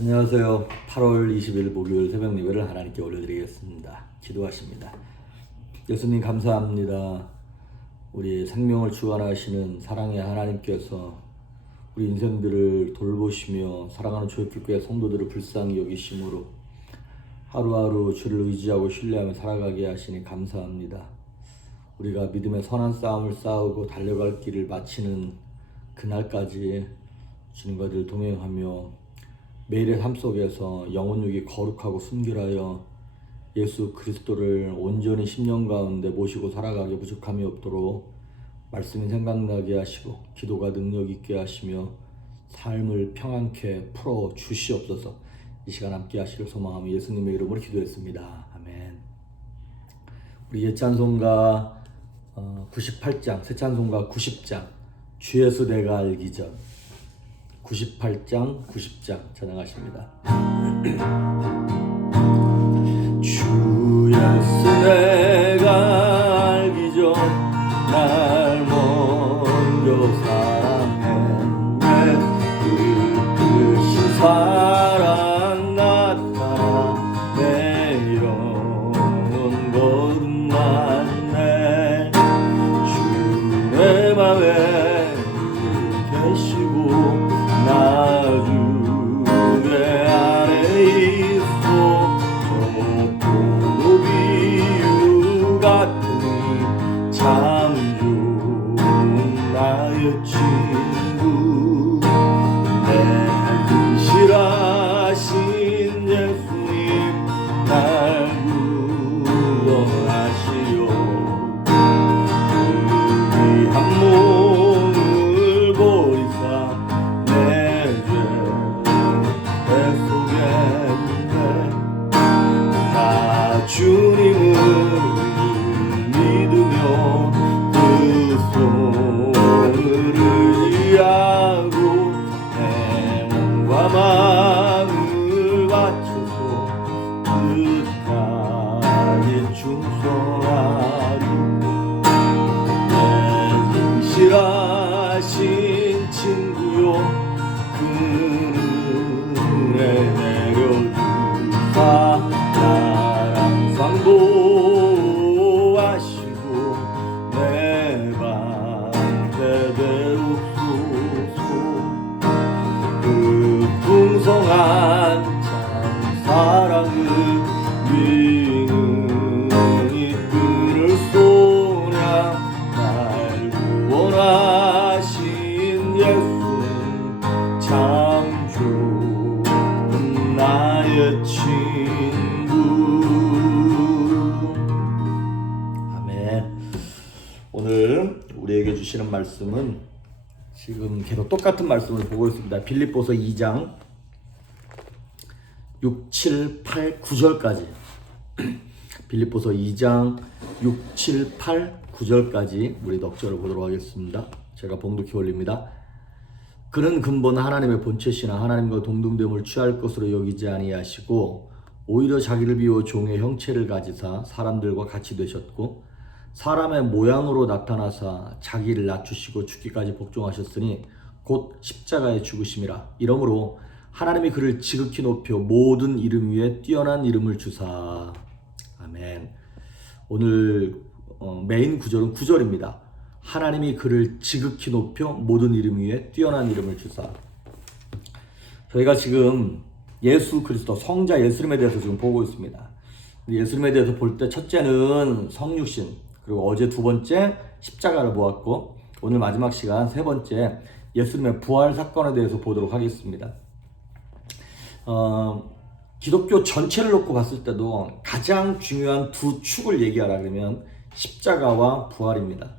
안녕하세요. 8월 20일 목요일 새벽 예배를 하나님께 올려드리겠습니다. 기도하십니다. 예수님 감사합니다. 우리 생명을 주관하시는 사랑의 하나님께서 우리 인생들을 돌보시며 사랑하는 조회교회 성도들을 불쌍히 여기심으로 하루하루 주를 의지하고 신뢰하며 살아가게 하시니 감사합니다. 우리가 믿음의 선한 싸움을 싸우고 달려갈 길을 마치는 그날까지 주님과 늘 동행하며 매일의 삶 속에서 영혼육이 거룩하고 순결하여 예수 그리스도를 온전히 10년 가운데 모시고 살아가게 부족함이 없도록 말씀이 생각나게 하시고 기도가 능력 있게 하시며 삶을 평안케 풀어 주시옵소서. 이 시간 함께 하시길 소망하며 예수님의 이름으로 기도했습니다. 아멘. 우리 옛찬송가 98장, 새찬송가 90장 주 예수 내가 알기 전 98장, 90장 찬양하십니다. 주 예수 내가 알기 전 날 먼저 사랑했네. 그 크신 사랑 나타나 내 영혼 거듭났네. 주 내 맘에 계시고 나중에 안에 있어 포도비유 같으니 참 좋은 나의 친구. 내 근실하신 예수님 날 구원하시오. 그 한 몸을 보이사 내 죄 속에 나 주님을 믿으며 그 손을 의지하고 내 몸과 마음을 바쳐서 끝까지 충성하리. 내 진실하신 친구요 그늘에 내려주사 날 항상 보호하시고 내 방패 되옵소서. 그 풍성한 참 사랑을 위능히 끈을 쏘냐. 날 구원하신 예수는 참 좋은 나의 친구. 아멘. 오늘 우리에게 주시는 말씀은 지금 계속 똑같은 말씀을 보고 있습니다. 빌립보서 2장 6, 7, 8, 9절까지 빌립보서 2장 6, 7, 8, 9절까지 우리 넉절을 보도록 하겠습니다. 제가 봉독해 올립니다. 그는 근본 하나님의 본체시나 하나님과 동등됨을 취할 것으로 여기지 아니하시고 오히려 자기를 비워 종의 형체를 가지사 사람들과 같이 되셨고 사람의 모양으로 나타나사 자기를 낮추시고 죽기까지 복종하셨으니 곧 십자가에 죽으심이라. 이러므로 하나님이 그를 지극히 높여 모든 이름 위에 뛰어난 이름을 주사. 아멘. 오늘 메인 구절은 9절입니다. 하나님이 그를 지극히 높여 모든 이름 위에 뛰어난 이름을 주사. 저희가 지금 예수 그리스도 성자 예수님에 대해서 지금 보고 있습니다. 예수님에 대해서 볼 때 첫째는 성육신, 그리고 어제 두 번째 십자가를 보았고 오늘 마지막 시간 세 번째 예수님의 부활 사건에 대해서 보도록 하겠습니다. 기독교 전체를 놓고 봤을 때도 가장 중요한 두 축을 얘기하라 그러면 십자가와 부활입니다.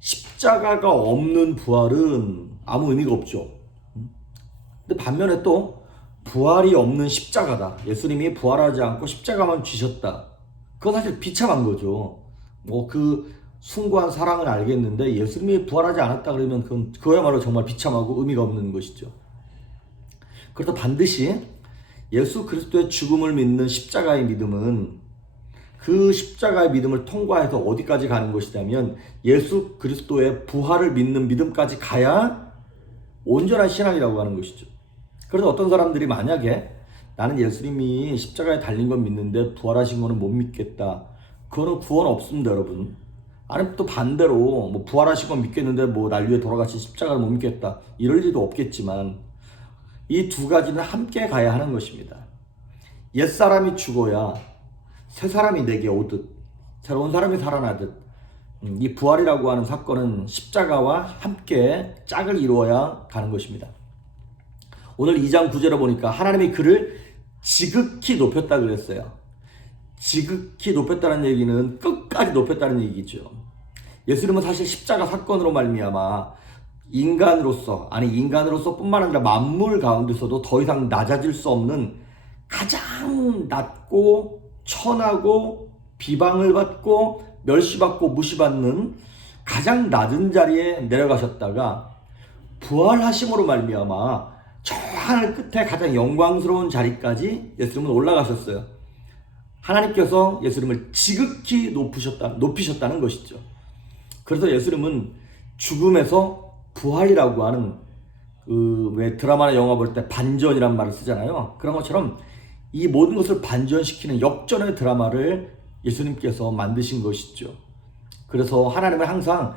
십자가가 없는 부활은 아무 의미가 없죠. 근데 반면에 또 부활이 없는 십자가다. 예수님이 부활하지 않고 십자가만 쥐셨다. 그건 사실 비참한 거죠. 그 숭고한 사랑을 알겠는데 예수님이 부활하지 않았다 그러면 그거야말로 정말 비참하고 의미가 없는 것이죠. 그렇다 반드시 예수 그리스도의 죽음을 믿는 십자가의 믿음은 그 십자가의 믿음을 통과해서 어디까지 가는 것이냐면 예수 그리스도의 부활을 믿는 믿음까지 가야 온전한 신앙이라고 하는 것이죠. 그래서 어떤 사람들이 만약에 나는 예수님이 십자가에 달린 건 믿는데 부활하신 거는 못 믿겠다. 그거는 구원 없습니다, 여러분. 아니 또 반대로 뭐 부활하신 건 믿겠는데 뭐 날 위해 돌아가신 십자가를 못 믿겠다. 이럴 리도 없겠지만 이 두 가지는 함께 가야 하는 것입니다. 옛사람이 죽어야 새 사람이 내게 오듯 새로운 사람이 살아나듯 이 부활이라고 하는 사건은 십자가와 함께 짝을 이루어야 가는 것입니다. 오늘 2장 9절에 보니까 하나님이 그를 지극히 높였다 그랬어요. 지극히 높였다는 얘기는 끝까지 높였다는 얘기죠. 예수님은 사실 십자가 사건으로 말미암아 인간으로서 뿐만 아니라 만물 가운데서도 더 이상 낮아질 수 없는 가장 낮고 천하고 비방을 받고 멸시받고 무시받는 가장 낮은 자리에 내려가셨다가 부활하심으로 말미암아 저 하늘 끝에 가장 영광스러운 자리까지 예수님은 올라가셨어요. 하나님께서 예수님을 지극히 높이셨다는 것이죠. 그래서 예수님은 죽음에서 부활이라고 하는 왜 드라마나 영화 볼 때 반전이란 말을 쓰잖아요. 그런 것처럼 이 모든 것을 반전시키는 역전의 드라마를 예수님께서 만드신 것이죠. 그래서 하나님은 항상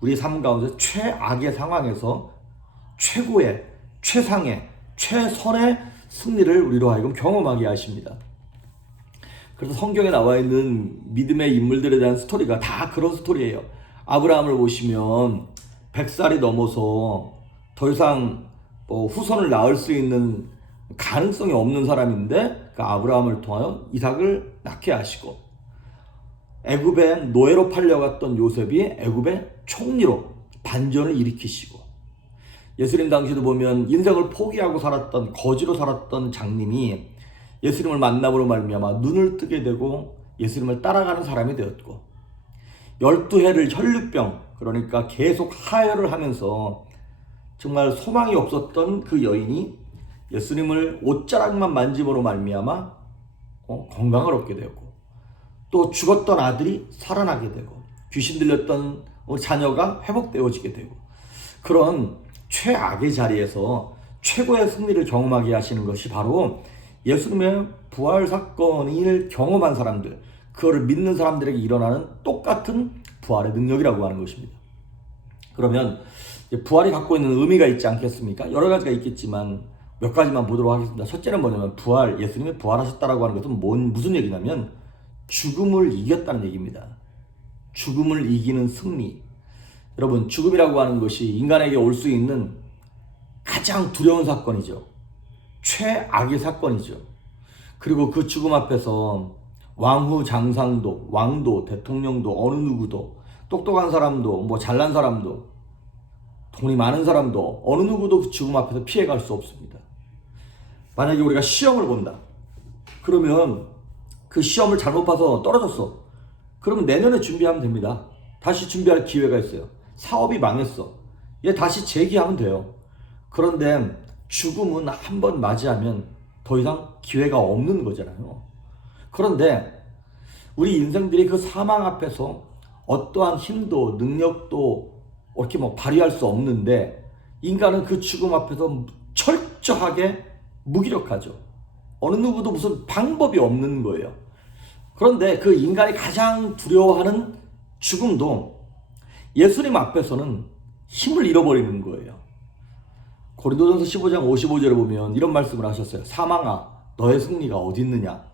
우리 삶 가운데 최악의 상황에서 최고의, 최상의, 최선의 승리를 우리로 하여금 경험하게 하십니다. 그래서 성경에 나와 있는 믿음의 인물들에 대한 스토리가 다 그런 스토리예요. 아브라함을 보시면 100살이 넘어서 더 이상 후손을 낳을 수 있는 가능성이 없는 사람인데 그 아브라함을 통하여 이삭을 낳게 하시고, 애굽에 노예로 팔려갔던 요셉이 애굽의 총리로 반전을 일으키시고, 예수님 당시도 보면 인생을 포기하고 살았던 거지로 살았던 장님이 예수님을 만남으로 말미암아 눈을 뜨게 되고 예수님을 따라가는 사람이 되었고, 12해를 혈류병, 그러니까 계속 하혈을 하면서 정말 소망이 없었던 그 여인이 예수님을 옷자락만 만짐으로 말미암아 건강을 얻게 되었고, 또 죽었던 아들이 살아나게 되고, 귀신 들렸던 자녀가 회복되어지게 되고, 그런 최악의 자리에서 최고의 승리를 경험하게 하시는 것이 바로 예수님의 부활 사건을 경험한 사람들, 그거를 믿는 사람들에게 일어나는 똑같은 부활의 능력이라고 하는 것입니다. 그러면 부활이 갖고 있는 의미가 있지 않겠습니까? 여러 가지가 있겠지만 몇 가지만 보도록 하겠습니다. 첫째는 뭐냐면 예수님이 부활하셨다라고 하는 것은 무슨 얘기냐면 죽음을 이겼다는 얘기입니다. 죽음을 이기는 승리. 여러분, 죽음이라고 하는 것이 인간에게 올 수 있는 가장 두려운 사건이죠. 최악의 사건이죠. 그리고 그 죽음 앞에서 왕후 장상도, 왕도, 대통령도, 어느 누구도, 똑똑한 사람도, 잘난 사람도, 돈이 많은 사람도, 어느 누구도 그 죽음 앞에서 피해갈 수 없습니다. 만약에 우리가 시험을 본다. 그러면 그 시험을 잘못 봐서 떨어졌어. 그러면 내년에 준비하면 됩니다. 다시 준비할 기회가 있어요. 사업이 망했어. 얘 다시 재기하면 돼요. 그런데 죽음은 한 번 맞이하면 더 이상 기회가 없는 거잖아요. 그런데 우리 인생들이 그 사망 앞에서 어떠한 힘도 능력도 이렇게 발휘할 수 없는데, 인간은 그 죽음 앞에서 철저하게 무기력하죠. 어느 누구도 무슨 방법이 없는 거예요. 그런데 그 인간이 가장 두려워하는 죽음도 예수님 앞에서는 힘을 잃어버리는 거예요. 고린도전서 15장 55절에 보면 이런 말씀을 하셨어요. 사망아, 너의 승리가 어디 있느냐?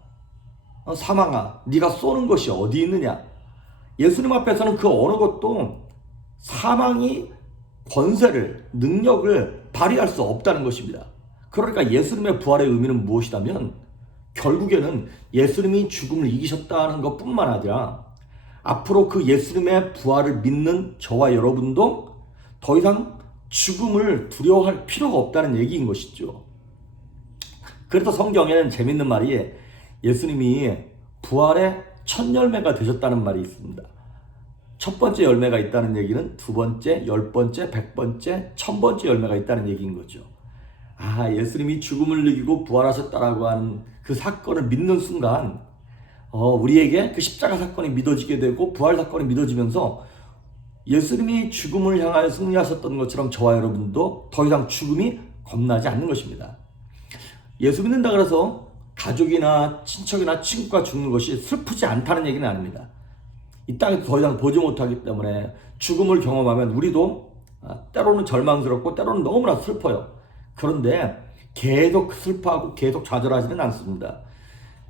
사망아, 네가 쏘는 것이 어디 있느냐? 예수님 앞에서는 그 어느 것도 사망이 권세를, 능력을 발휘할 수 없다는 것입니다. 그러니까 예수님의 부활의 의미는 무엇이냐면 결국에는 예수님이 죽음을 이기셨다는 것뿐만 아니라 앞으로 그 예수님의 부활을 믿는 저와 여러분도 더 이상 죽음을 두려워할 필요가 없다는 얘기인 것이죠. 그래서 성경에는 재밌는 말이, 예수님이 부활의 첫 열매가 되셨다는 말이 있습니다. 첫 번째 열매가 있다는 얘기는 두 번째, 10번째, 100번째, 1000번째 열매가 있다는 얘기인 거죠. 예수님이 죽음을 이기고 부활하셨다라고 하는 그 사건을 믿는 순간 우리에게 그 십자가 사건이 믿어지게 되고 부활 사건이 믿어지면서 예수님이 죽음을 향하여 승리하셨던 것처럼 저와 여러분도 더 이상 죽음이 겁나지 않는 것입니다. 예수 믿는다 그래서 가족이나 친척이나 친구가 죽는 것이 슬프지 않다는 얘기는 아닙니다. 이 땅에 더 이상 보지 못하기 때문에 죽음을 경험하면 우리도 때로는 절망스럽고 때로는 너무나 슬퍼요. 그런데 계속 슬퍼하고 계속 좌절하지는 않습니다.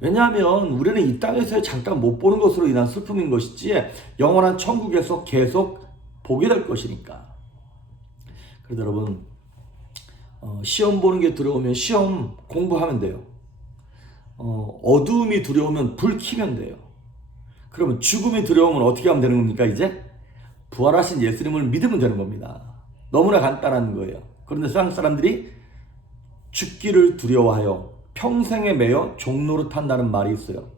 왜냐하면 우리는 이 땅에서 잠깐 못 보는 것으로 인한 슬픔인 것이지 영원한 천국에서 계속 보게 될 것이니까. 그래서 여러분, 시험 보는 게 두려우면 시험 공부하면 돼요. 어두움이 두려우면 불 켜면 돼요. 그러면 죽음이 두려우면 어떻게 하면 되는 겁니까? 이제 부활하신 예수님을 믿으면 되는 겁니다. 너무나 간단한 거예요. 그런데 세상 사람들이 죽기를 두려워하여 평생에 매여 종노릇한다는 말이 있어요.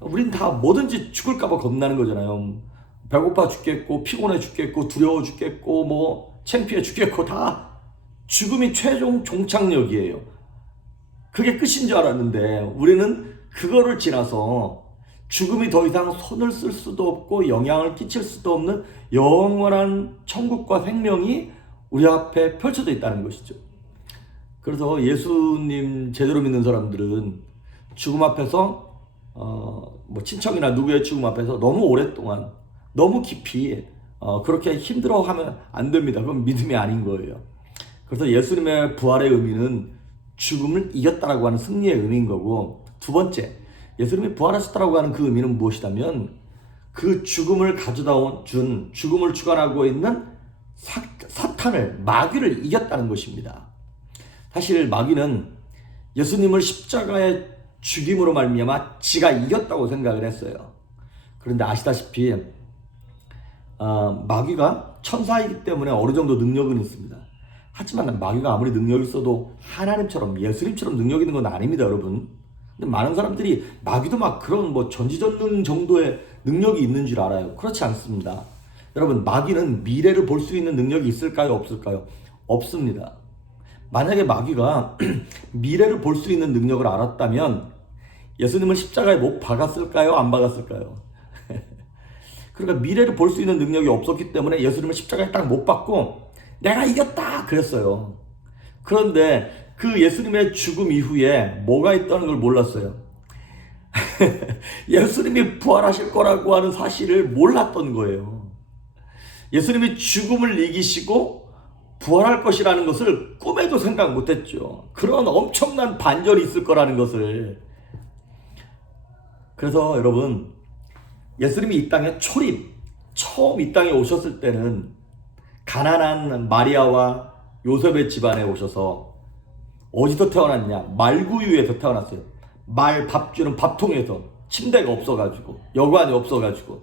우린 다 뭐든지 죽을까 봐 겁나는 거잖아요. 배고파 죽겠고 피곤해 죽겠고 두려워 죽겠고 뭐 창피해 죽겠고 다 죽음이 최종 종착역이에요. 그게 끝인 줄 알았는데 우리는 그거를 지나서 죽음이 더 이상 손을 쓸 수도 없고 영향을 끼칠 수도 없는 영원한 천국과 생명이 우리 앞에 펼쳐져 있다는 것이죠. 그래서 예수님 제대로 믿는 사람들은 죽음 앞에서 뭐 친척이나 누구의 죽음 앞에서 너무 오랫동안 너무 깊이 그렇게 힘들어하면 안 됩니다. 그건 믿음이 아닌 거예요. 그래서 예수님의 부활의 의미는 죽음을 이겼다라고 하는 승리의 의미인 거고, 두 번째, 예수님이 부활하셨다라고 하는 그 의미는 무엇이냐면 그 죽음을 가져다 준 죽음을 주관하고 있는 사탄을, 마귀를 이겼다는 것입니다. 사실 마귀는 예수님을 십자가에 죽임으로 말미암아 지가 이겼다고 생각을 했어요. 그런데 아시다시피 마귀가 천사이기 때문에 어느 정도 능력은 있습니다. 하지만 마귀가 아무리 능력이 있어도 하나님처럼 예수님처럼 능력 있는 건 아닙니다, 여러분. 근데 많은 사람들이 마귀도 막 그런 뭐 전지전능 정도의 능력이 있는 줄 알아요. 그렇지 않습니다. 여러분, 마귀는 미래를 볼 수 있는 능력이 있을까요, 없을까요? 없습니다. 만약에 마귀가 미래를 볼 수 있는 능력을 알았다면 예수님을 십자가에 못 박았을까요, 안 박았을까요? 그러니까 미래를 볼 수 있는 능력이 없었기 때문에 예수님을 십자가에 딱 못 박고 내가 이겼다 그랬어요. 그런데 그 예수님의 죽음 이후에 뭐가 있다는 걸 몰랐어요. 예수님이 부활하실 거라고 하는 사실을 몰랐던 거예요. 예수님이 죽음을 이기시고 부활할 것이라는 것을 꿈에도 생각 못했죠. 그런 엄청난 반전이 있을 거라는 것을. 그래서 여러분, 예수님이 이 땅에 처음 이 땅에 오셨을 때는 가난한 마리아와 요셉의 집안에 오셔서 어디서 태어났냐? 말구유에서 태어났어요. 말 밥 주는 밥통에서. 침대가 없어가지고, 여관이 없어가지고,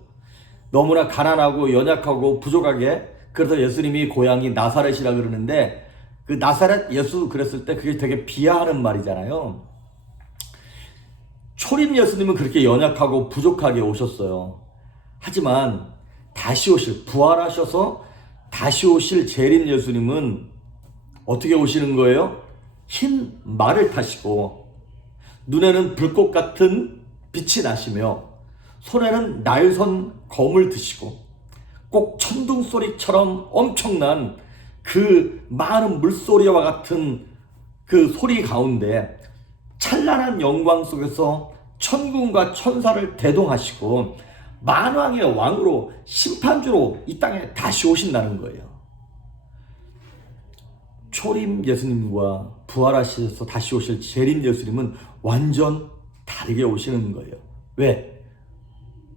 너무나 가난하고 연약하고 부족하게. 그래서 예수님이 고향이 나사렛이라 그러는데, 그 나사렛 예수 그랬을 때 그게 되게 비하하는 말이잖아요. 초림 예수님은 그렇게 연약하고 부족하게 오셨어요. 하지만 다시 오실, 부활하셔서 다시 오실 재림 예수님은 어떻게 오시는 거예요? 흰 말을 타시고 눈에는 불꽃 같은 빛이 나시며 손에는 날선 검을 드시고 꼭 천둥 소리처럼 엄청난 그 많은 물소리와 같은 그 소리 가운데 찬란한 영광 속에서 천군과 천사를 대동하시고 만왕의 왕으로 심판주로 이 땅에 다시 오신다는 거예요. 초림 예수님과 부활하셔서 다시 오실 재림 예수님은 완전 다르게 오시는 거예요. 왜?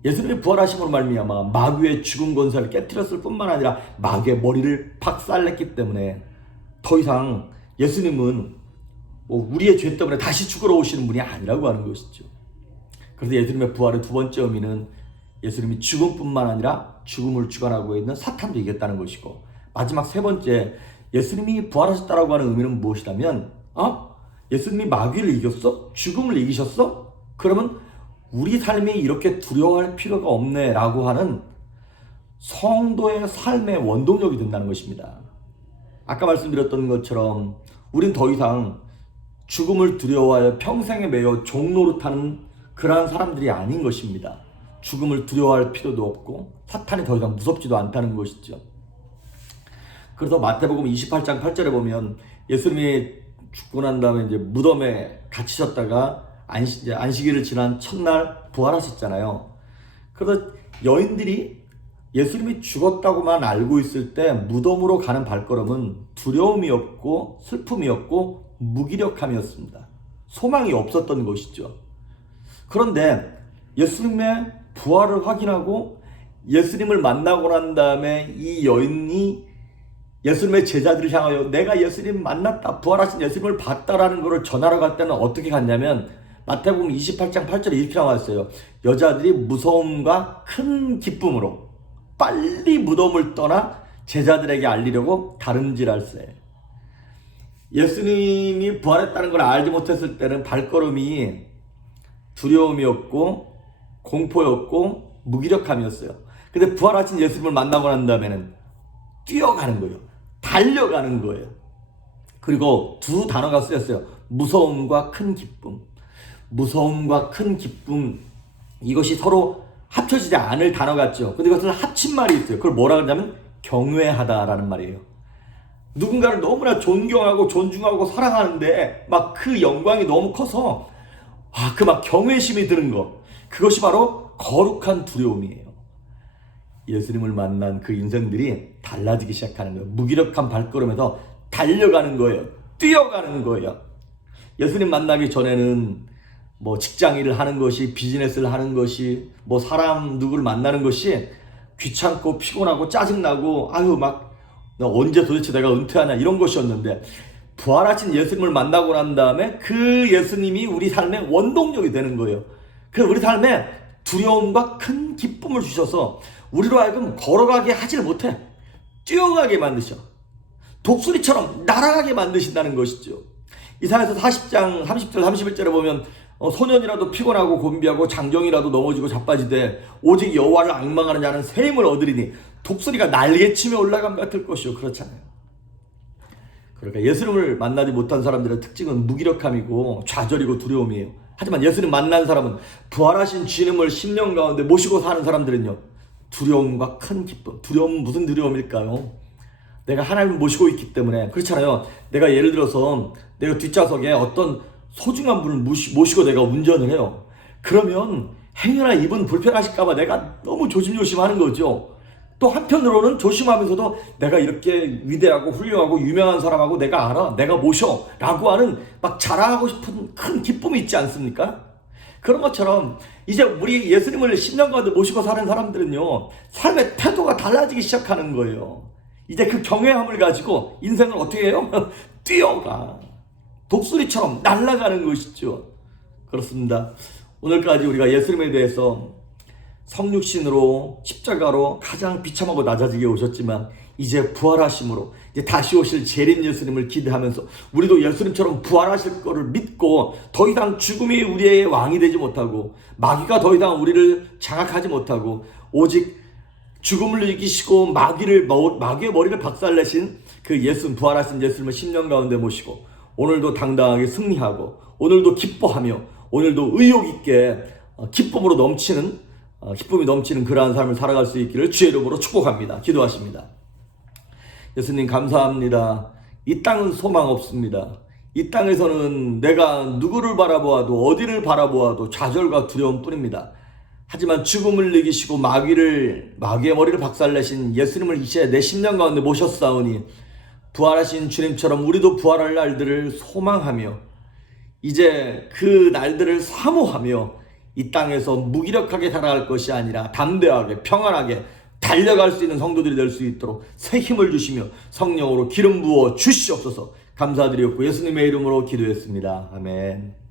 예수님이 부활하심으로 말미암아 마귀의 죽은 권세를 깨뜨렸을 뿐만 아니라 마귀의 머리를 박살냈기 때문에 더 이상 예수님은 우리의 죄 때문에 다시 죽으러 오시는 분이 아니라고 하는 것이죠. 그래서 예수님의 부활의 두 번째 의미는 예수님이 죽음뿐만 아니라 죽음을 주관하고 있는 사탄도 이겼다는 것이고, 마지막 세 번째, 예수님이 부활하셨다라고 하는 의미는 무엇이냐면 예수님이 마귀를 이겼어? 죽음을 이기셨어? 그러면 우리 삶이 이렇게 두려워할 필요가 없네 라고 하는 성도의 삶의 원동력이 된다는 것입니다. 아까 말씀드렸던 것처럼 우린 더 이상 죽음을 두려워하여 평생에 매여 종노릇하는 그러한 사람들이 아닌 것입니다. 죽음을 두려워할 필요도 없고 사탄이 더 이상 무섭지도 않다는 것이죠. 그래서 마태복음 28장 8절에 보면 예수님이 죽고 난 다음에 이제 무덤에 갇히셨다가 안식일을 지난 첫날 부활하셨잖아요. 그래서 여인들이 예수님이 죽었다고만 알고 있을 때 무덤으로 가는 발걸음은 두려움이 없고 슬픔이 없고 무기력함이었습니다. 소망이 없었던 것이죠. 그런데 예수님의 부활을 확인하고 예수님을 만나고 난 다음에 이 여인이 예수님의 제자들을 향하여 내가 예수님 만났다, 부활하신 예수님을 봤다라는 것을 전하러 갈 때는 어떻게 갔냐면 마태복음 28장 8절에 이렇게 나와 있어요. 여자들이 무서움과 큰 기쁨으로 빨리 무덤을 떠나 제자들에게 알리려고 다름질할세. 예수님이 부활했다는 걸 알지 못했을 때는 발걸음이 두려움이었고 공포였고 무기력함이었어요. 근데 부활하신 예수님을 만나고 난 다음에는 뛰어가는 거예요. 달려가는 거예요. 그리고 두 단어가 쓰였어요. 무서움과 큰 기쁨. 무서움과 큰 기쁨, 이것이 서로 합쳐지지 않을 단어 같죠. 근데 이것을 합친 말이 있어요. 그걸 뭐라 그러냐면 경외하다라는 말이에요. 누군가를 너무나 존경하고 존중하고 사랑하는데 막 그 영광이 너무 커서 그 막 경외심이 드는 거, 그것이 바로 거룩한 두려움이에요. 예수님을 만난 그 인생들이 달라지기 시작하는 거예요. 무기력한 발걸음에서 달려가는 거예요. 뛰어가는 거예요. 예수님 만나기 전에는 뭐 직장 일을 하는 것이, 비즈니스를 하는 것이, 뭐 사람 누구를 만나는 것이 귀찮고 피곤하고 짜증나고 막 언제 도대체 내가 은퇴하냐 이런 것이었는데, 부활하신 예수님을 만나고 난 다음에 그 예수님이 우리 삶의 원동력이 되는 거예요. 그래서 우리 삶에 두려움과 큰 기쁨을 주셔서 우리로 하여금 걸어가게 하지를 못해 뛰어가게 만드셔. 독수리처럼 날아가게 만드신다는 것이죠. 이사야서 40장 30절 31절에 보면 소년이라도 피곤하고 곤비하고 장정이라도 넘어지고 자빠지되 오직 여호와를 앙망하는 자는 새 힘을 얻으리니 독수리가 날개치며 올라감 같을 것이요. 그렇잖아요. 그러니까 예수님을 만나지 못한 사람들의 특징은 무기력함이고 좌절이고 두려움이에요. 하지만 예수님 만난 사람은, 부활하신 주님을 10년 가운데 모시고 사는 사람들은요, 두려움과 큰 기쁨. 두려움은 무슨 두려움일까요? 내가 하나님을 모시고 있기 때문에. 그렇잖아요. 내가 예를 들어서 내가 뒷좌석에 어떤 소중한 분을 모시고 내가 운전을 해요. 그러면 행여나 이분 불편하실까봐 내가 너무 조심조심하는 거죠. 또 한편으로는 조심하면서도 내가 이렇게 위대하고 훌륭하고 유명한 사람하고 내가 알아, 내가 모셔 라고 하는 막 자랑하고 싶은 큰 기쁨이 있지 않습니까? 그런 것처럼 이제 우리 예수님을 10년 가운데 모시고 사는 사람들은요, 삶의 태도가 달라지기 시작하는 거예요. 이제 그 경외함을 가지고 인생을 어떻게 해요? 뛰어가. 독수리처럼 날아가는 것이죠. 그렇습니다. 오늘까지 우리가 예수님에 대해서 성육신으로 십자가로 가장 비참하고 낮아지게 오셨지만 이제 부활하심으로 이제 다시 오실 재림 예수님을 기대하면서 우리도 예수님처럼 부활하실 거를 믿고 더 이상 죽음이 우리의 왕이 되지 못하고 마귀가 더 이상 우리를 장악하지 못하고 오직 죽음을 이기시고 마귀의 머리를 박살내신 그 예수님, 부활하신 예수님을 10년 가운데 모시고 오늘도 당당하게 승리하고 오늘도 기뻐하며 오늘도 의욕 있게 기쁨이 넘치는 그러한 삶을 살아갈 수 있기를 주의 이름으로 축복합니다. 기도하십니다. 예수님 감사합니다. 이 땅은 소망 없습니다. 이 땅에서는 내가 누구를 바라보아도 어디를 바라보아도 좌절과 두려움 뿐입니다. 하지만 죽음을 이기시고 마귀의 머리를 박살내신 예수님을 이제 내 10년 가운데 모셨사오니 부활하신 주님처럼 우리도 부활할 날들을 소망하며 이제 그 날들을 사모하며 이 땅에서 무기력하게 살아갈 것이 아니라 담대하게 평안하게 달려갈 수 있는 성도들이 될 수 있도록 새 힘을 주시며 성령으로 기름 부어 주시옵소서. 감사드렸고 예수님의 이름으로 기도했습니다. 아멘.